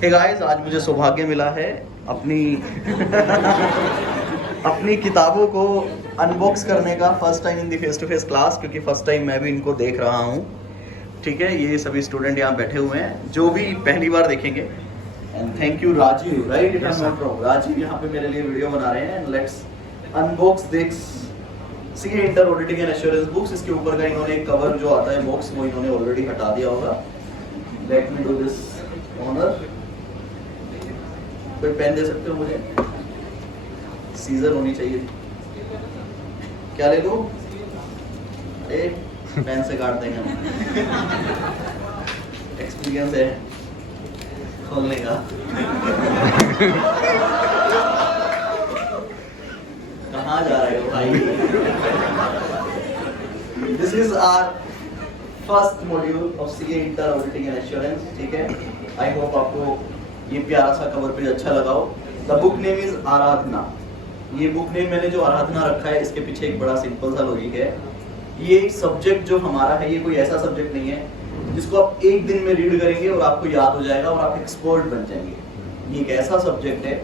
Hey guys, आज मुझे सौभाग्य मिला है अपनी अपनी किताबों को अनबॉक्स करने का, first time in the face to face class, क्योंकि फर्स्ट टाइम मैं भी इनको देख रहा हूँ। ठीक है, ये सभी स्टूडेंट यहाँ बैठे हुए हैं जो भी पहली बार देखेंगे। And thank you Rajiv, right, it is not wrong, Rajiv यहाँ पे मेरे लिए वीडियो बना रहे हैं। Let's unbox this CA inter auditing and assurance books. इसके ऊपर का इन्होंने एक कवर जो आता है बॉक्स, वो इन्होंने ऑलरेडी हटा दिया होगा। Let me do this honour. कोई पेन दे सकते हो मुझे? सीजर होनी चाहिए। क्या ले लूं? अरे पेन से काट देंगे हम। एक्सपीरियंस है खोलने का। कहाँ जा रहे हो भाई? This is our first module of CA inter auditing and assurance. ठीक है, आई होप आपको ये प्यारा सा कवर पेज अच्छा लगा हो। द बुक नेम इज आराधना। ये बुक नेम मैंने जो आराधना रखा है, इसके पीछे एक बड़ा सिंपल सा लॉजिक है। ये सब्जेक्ट जो हमारा है, ये कोई ऐसा सब्जेक्ट नहीं है जिसको आप एक दिन में रीड करेंगे और आपको याद हो जाएगा और आप एक्सपर्ट बन जाएंगे। ये एक ऐसा सब्जेक्ट है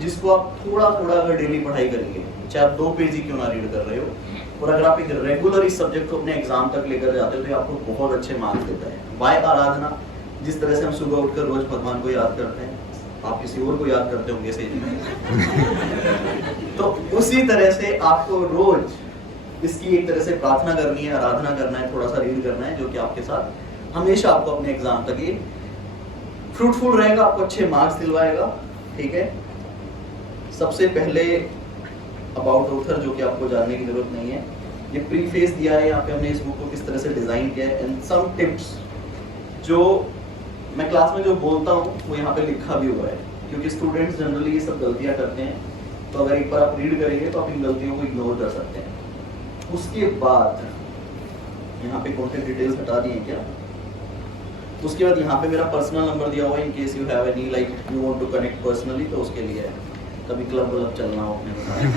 जिसको आप थोड़ा थोड़ा अगर डेली पढ़ाई करेंगे, चाहे आप 2 पेज ही क्यों ना रीड कर रहे हो, और अगर आप एक रेगुलर इस सब्जेक्ट को अपने एग्जाम तक लेकर जाते हो तो आपको बहुत अच्छे मार्क्स देता है। वाय आराधना? जिस तरह से हम सुबह उठकर रोज भगवान को याद करते हैं, आप किसी और को याद करते होंगे सेज में। तो उसी तरह से आपको रोज इसकी एक तरह से प्रार्थना करनी है, आराधना करना है, थोड़ा सा रीड करना है, जो कि आपके साथ हमेशा आपको अपने एग्जाम तक ये फ्रूटफुल रहेगा, आपको अच्छे मार्क्स दिलवाएगा। ठीक है, सबसे पहले अबाउट ऑथर, जो कि आपको जानने की जरूरत नहीं है। ये प्रीफेस दिया है यहाँ पे हमने इस बुक को किस तरह से डिजाइन किया है, एंड सम टिप्स जो मैं क्लास में जो बोलता हूँ वो यहाँ पे लिखा भी हुआ है, क्योंकि स्टूडेंट्स जनरली ये सब गलतियाँ करते हैं। तो अगर एक बार आप रीड करेंगे तो आप इन गलतियों को इग्नोर कर सकते हैं। उसके बाद यहाँ पे कॉन्टेक्ट डिटेल्स हटा दिए क्या? उसके बाद यहाँ पे मेरा पर्सनल नंबर दिया हुआ है, in case you have any like you want to connect personally, तो उसके लिए है, कभी क्लब व्लब चलना हो अपने बताया।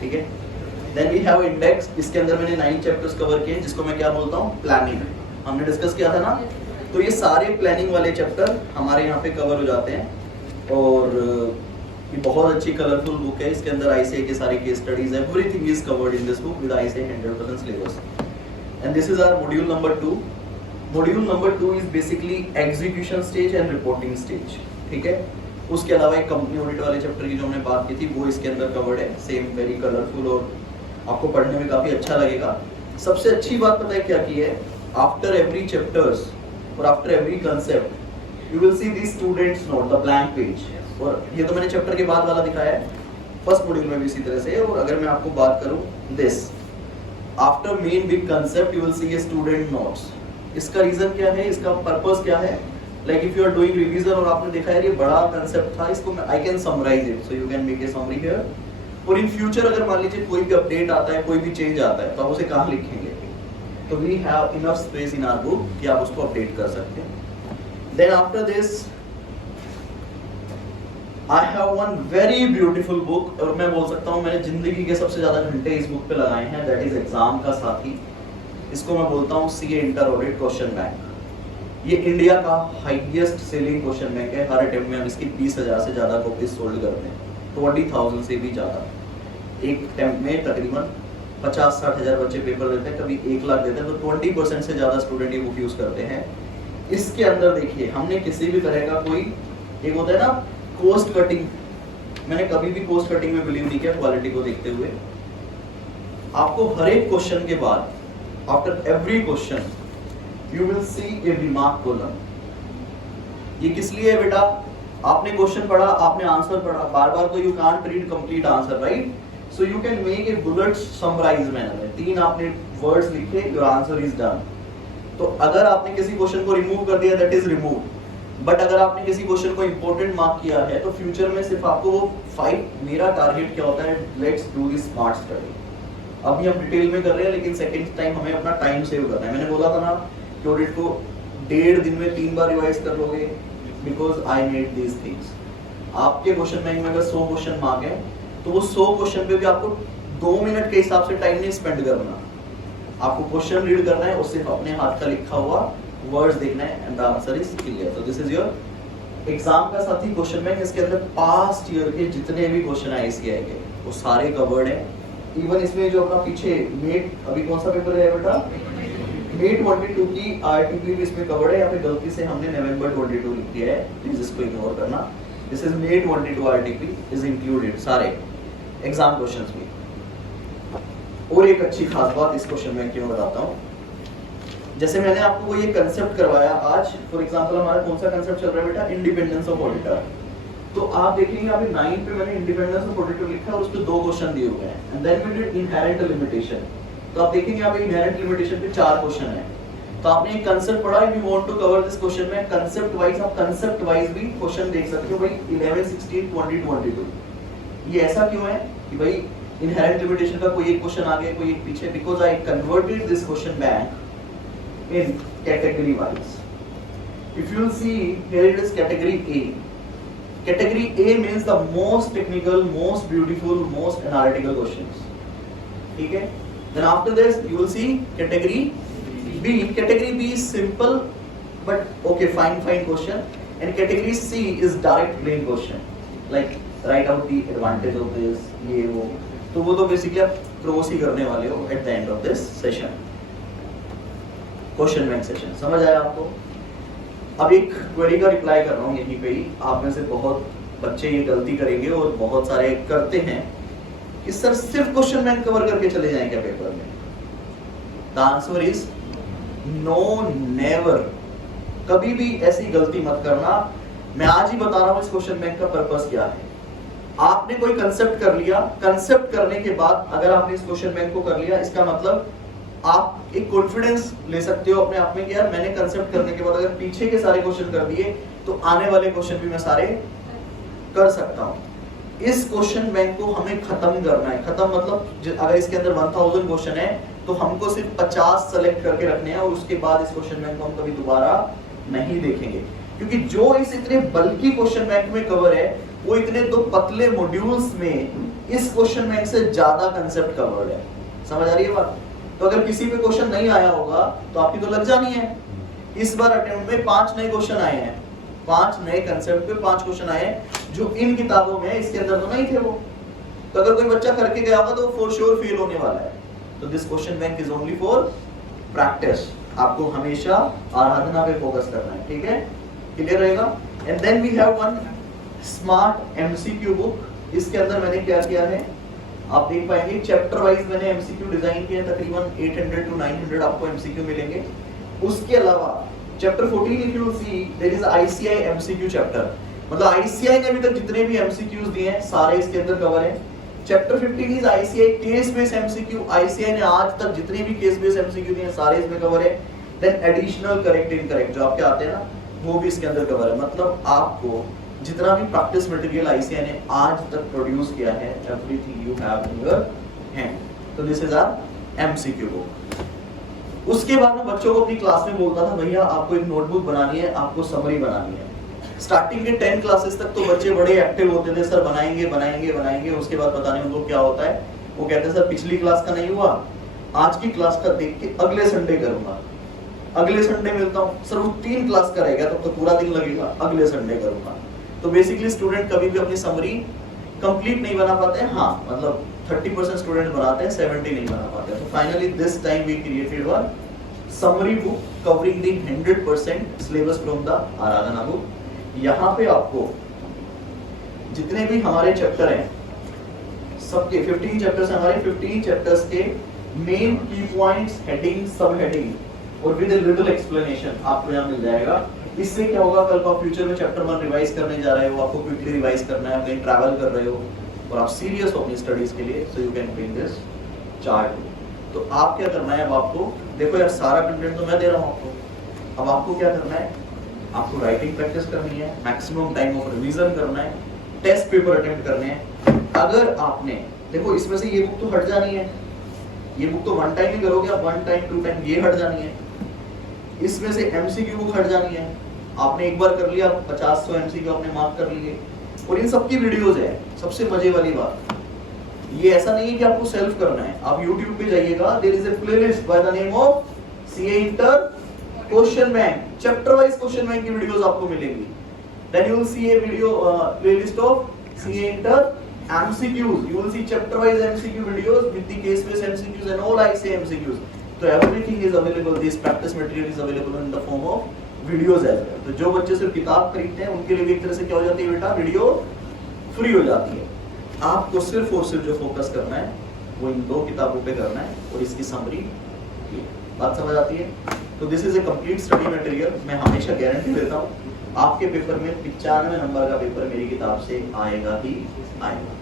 ठीक है, देन वी हैव इंडेक्स। इसके अंदर मैंने 9 चैप्टर्स कवर किए, जिसको मैं क्या बोलता हूँ, प्लानिंग। हमने डिस्कस किया था ना, तो ये सारे प्लानिंग वाले चैप्टर हमारे यहाँ पे कवर हो जाते हैं। और ये बहुत अच्छी कलरफुल बुक है। इसके अंदर आईसीए के सारे case studies, everything is covered in this book with ICA 100% syllabus. And this is our module number 2। Module number 2 is basically execution stage and reporting stage. ठीक है, उसके अलावा एक कंपनी ऑडिट वाले चैप्टर की जो हमने बात की थी, वो इसके अंदर कवर्ड है। सेम वेरी कलरफुल और आपको पढ़ने में काफी अच्छा लगेगा। सबसे अच्छी बात पता है क्या की है? आफ्टर एवरी चैप्टर्स और after every concept you will C the students note, the blank page. और ये तो मैंने चैप्टर के बाद वाला दिखाया है, फर्स्ट मॉड्यूल में भी इसी तरह से। और अगर मैं आपको बात करूं, this after main big concept you will see a student notes. इसका रीजन क्या है, इसका पर्पस क्या है? Like if you are doing revision और आपने देखा है ये बड़ा कंसेप्ट था, इसको I can summarise it, so you can make a summary here. और इन फ्यूचर अगर मान लीजिए कोई भी अपडेट आता है, कोई भी चेंज आता है, तो आप उसे कहाँ लिखेंगे? तो we have enough space in our book कि आप उसको अपडेट कर सकते हैं। Then after this I have one very beautiful book, और मैं बोल सकता हूँ मैंने जिंदगी के सबसे ज्यादा घंटे इस बुक पे लगाए हैं, दैट इज एग्जाम का साथी। इसको मैं बोलता हूँ CA inter audit question bank. ये इंडिया का हाईएस्ट सेलिंग क्वेश्चन बैंक है। हर अटेम्प्ट में हम इसकी 20,000 से ज्यादा कॉपीज सोल्ड करते हैं, 20,000 से भी ज्यादा। एक अटेम्प्ट में तकरीबन 50-60 हजार बच्चे पेपर देते हैं, कभी 1 लाख देते हैं, तो 20% से ज्यादा स्टूडेंट ये बुक यूज करते हैं। इसके अंदर देखिए, हमने किसी भी तरह का कोई, एक होता है ना कॉस्ट कटिंग, मैंने कभी भी कॉस्ट कटिंग में बिलीव नहीं किया क्वालिटी को देखते हुए। आपको हर एक क्वेश्चन के बाद, after every question you will see A remark column. ये किस लिए है बेटा? आपने क्वेश्चन पढ़ा, आपने आंसर पढ़ा, बार बार तो you can't read complete answer, right? So you can make a bullet summarize manner में 3 आपने words लिखे, your answer is done। तो अगर आपने किसी क्वेश्चन को रिमूव कर दिया, that is removed। बट अगर आपने किसी क्वेश्चन को इंपॉर्टेंट मार्क किया है, तो फ्यूचर में सिर्फ आपको वो 5, मेरा टारगेट क्या होता है, let's do this smart study. अभी हम डिटेल में कर रहे हैं, लेकिन सेकंड टाइम हमें अपना टाइम सेव करना है। मैंने बोला था ना कि ऑडिट को 1.5 दिन में 3 बार रिवाइज कर लोगे, because I made these things. आपके क्वेश्चन बैंक में अगर 100 क्वेश्चन मार्क है, तो वो 100 क्वेश्चन पे भी आपको 2 मिनट के हिसाब से टाइम नहीं स्पेंड करना। आपको क्वेश्चन रीड करना है और सिर्फ अपने हाथ का लिखा हुआ वर्ड्स देखना है, and the answer is clear. तो दिस इज योर एग्जाम का साथ ही क्वेश्चन बैंक इसके अंदर पास्ट ईयर के जितने भी क्वेश्चन आए इसके आएंगे वो सारे कवर्ड है। इवन इसमें जो अपना पीछे मेट, अभी कौन सा पेपर है बेटा, मेट 22 की आरटीपी भी इसमें कवर्ड है। यहाँ पे गलती से हमने नवंबर 22 लिख दिया है, प्लीज इसको इग्नोर करना। This is mate 22 RTP is included सारे एग्जाम क्वेश्चंस भी। और एक अच्छी खास बात इस क्वेश्चन में क्यों बताता हूँ, जैसे मैंने आपको ये कंसेप्ट करवाया आज, फॉर एग्जांपल हमारा कौन सा कंसेप्ट चल रहा है बेटा, इंडिपेंडेंस ऑफ ऑडिटर। तो आप देखेंगे यहाँ पे 9 पे मैंने इंडिपेंडेंस ऑफ ऑडिटर लिखा है और उस पे 2 क्वेश्चन दिए हुए हैं, and then we did inherent limitation. तो आप देखेंगे यहाँ पे इनहेरेंट लिमिटेशन पे 4 क्वेश्चन है। तो आपने एक कंसेप्ट पढ़ा, if you want to cover this question में कंसेप्ट वाइज, आप कंसेप्ट वाइज भी क्वेश्चन देख सकते हो भाई 11, 16, 20, 22। ये ऐसा क्यों है कि भाई इनहेरेंट लिमिटेशन का कोई एक क्वेश्चन आगे कोई एक पीछे, because I converted this question bank in category wise. If you see here it is category A. Category A means the most technical, most beautiful, most analytical questions. ठीक है? Then after this you will see category B. Category B is simple but okay fine question. And category C is direct plain question. Like write out the advantage of this, ये वो. तो वो तो basically आप cross ही करने वाले हो at the end of this session. Question bank session समझ आया आपको? अब एक क्वेरी का रिप्लाई कर रहा हूँ यहीं पे ही। आप में से बहुत बच्चे ये गलती करेंगे और बहुत सारे करते हैं कि सर सिर्फ क्वेश्चन बैंक कवर करके चले जाएं क्या पेपर में? The answer is no, never. कभी भी ऐसी गलती मत करना। मैं आज ही बता रहा हूँ इस क्वेश्चन बैंक का पर्पस क्या है। आपने कोई कंसेप्ट कर लिया, कंसेप्ट करने के बाद अगर आपने इस क्वेश्चन बैंक को कर लिया, इसका मतलब आप एक कॉन्फिडेंस ले सकते हो अपने आप में कि यार मैंने कंसेप्ट करने के बाद अगर पीछे के सारे क्वेश्चन कर दिए तो आने वाले क्वेश्चन भी मैं सारे कर सकता हूं। इस क्वेश्चन बैंक को हमें खत्म करना है। खत्म मतलब अगर इसके अंदर 1000 क्वेश्चन है तो हमको सिर्फ 50 सेलेक्ट करके रखने हैं और उसके बाद इस क्वेश्चन बैंक को हम कभी दोबारा नहीं देखेंगे, क्योंकि जो इस इतने बल्कि क्वेश्चन बैंक में कवर है वो इतने 2 पतले मॉड्यूल्स में इस क्वेश्चन बैंक से ज्यादा कंसेप्ट कवर्ड है। समझ आ रही है बात? तो अगर किसी पे क्वेश्चन नहीं आया होगा तो आपकी तो लग जानी है। इस बार अटेम्प्ट में 5 नए क्वेश्चन आए हैं, 5 नए कंसेप्ट पे 5 क्वेश्चन आए हैं जो इन किताबों में इसके अंदर तो नहीं थे वो। तो अगर कोई बच्चा करके गया होगा तो फॉर श्योर फेल होने वाला है। तो this question bank is only for practice. आपको हमेशा आराधना पे फोकस करना है, ठीक है? क्लियर रहेगा? And then we have one smart MCQ book. इसके अंदर मैंने क्या किया है आप देख पाएंगे, चैप्टर वाइज मैंने एमसीक्यू डिजाइन किया है। तकरीबन 800 to 900 आपको एमसीक्यू मिलेंगे। उसके अलावा chapter 14 if you see there is ICAI MCQ chapter, मतलब आईसीआई ने अभी तक जितने भी एमसीक्यूज दिए हैं सारे इसके अंदर कवर हैं। Chapter 15 is ICI case based MCQ. ICI ने आज तक जितने भी केस बेस्ड एमसीक्यू दिए हैं सारे इसमें कवर है। देन एडिशनल करेक्ट इनकरेक्ट जो आपके आते हैं ना वो भी इसके अंदर कवर है। मतलब आपको जितना भी प्रैक्टिस मटेरियल आईसीआई ने आज तक प्रोड्यूस किया है, everything you have in your hand. तो this is our MCQ book. उसके बाद मैं बच्चों को अपनी क्लास में बोलता था भैया आपको एक नोटबुक बनानी है, आपको समरी बनानी है। स्टार्टिंग के 10 क्लासेस तक तो बच्चे बड़े एक्टिव होते थे, सर बनाएंगे बनाएंगे बनाएंगे। उसके बाद पता नहीं उनको क्या होता है, वो कहते हैं सर पिछली क्लास का नहीं हुआ, आज की क्लास का देख के अगले संडे करूंगा, अगले संडे मिलता हूँ। सर वो 3 क्लास का रहेगा तब तो पूरा दिन लगेगा, अगले संडे करूंगा। तो बेसिकली स्टूडेंट कभी भी अपनी समरी कंप्लीट नहीं बना पाते हैं। हाँ मतलब 30% स्टूडेंट बनाते हैं, 70 नहीं बना पाते हैं। तो finally this time we created one summary book covering the 100% syllabus from the Aradhana book. यहाँ पे आपको जितने भी हमारे चैप्टर हैं सबके 15 चैप्टर्स हमारे 15 चैप्टर्स के मेन की पॉइंट्स, हेडिंग, सब हेडिंग और विद लिटिल एक्सप्लेनेशन आपको यहाँ मिल जाएगा। इससे क्या होगा, कल को आप फ्यूचर में चैप्टर 1 रिवाइज करने जा रहे हो, आपको क्विकली रिवाइज करना है, कहीं ट्रैवल कर रहे हो और आप सीरियस हो अपनी स्टडीज के लिए, सो you can bring this chart. तो आप क्या करना है, अब आपको देखो यार सारा कंटेंट तो मैं दे रहा हूँ आपको, अब आपको क्या करना है, आपको राइटिंग प्रैक्टिस करनी है, मैक्सिमम टाइम ऑफ रिवीजन करना है, टेस्ट पेपर अटेम्प्ट करने हैं। अगर आपने देखो इसमें से ये बुक तो हट जानी है, ये बुक तो 1 टाइम ही करोगे आप, 1 टाइम 2 टाइम ये हट जानी है। इसमें से एमसीक्यू बुक हट जानी है, आपने एक बार कर लिया 50-100 एमसीक्यू आपने मार्क कर लिए। और इन सबकी वीडियोस है। सबसे मजे वाली बात ये ऐसा नहीं है कि आपको सेल्फ करना है, आप YouTube पे जाइएगा, there is a playlist by the name of CA inter question bank, chapter wise question bank की वीडियोस आपको मिलेंगी। Then you will see a video playlist of CA Inter MCQs. You will see chapter wise MCQ videos with the case based MCQs and all ICA MCQs. So everything is available. This practice material is available in the form of videos as well. तो जो बच्चे सिर्फ किताब खरीदते हैं उनके लिए भी एक तरह से क्या हो जाती है बेटा, वीडियो फ्री हो जाती है। आपको सिर्फ और सिर्फ जो फोकस करना है वो इन 2 किताबों पे करना है और इसकी समरी, बात समझ आती है। तो this is a complete study material. मैं हमेशा गारंटी देता हूँ आपके पेपर में 95 नंबर का पेपर मेरी किताब से आएगा ही आएगा।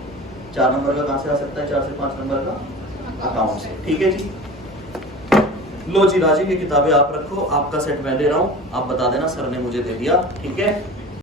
4 नंबर का कहाँ से आ सकता है? 4 से 5 नंबर का अकाउंट से। ठीक है जी, लो जी राजी की किताबें आप रखो, आपका सेट मैं दे रहा हूँ, आप बता देना सर ने मुझे दे दिया। ठीक है।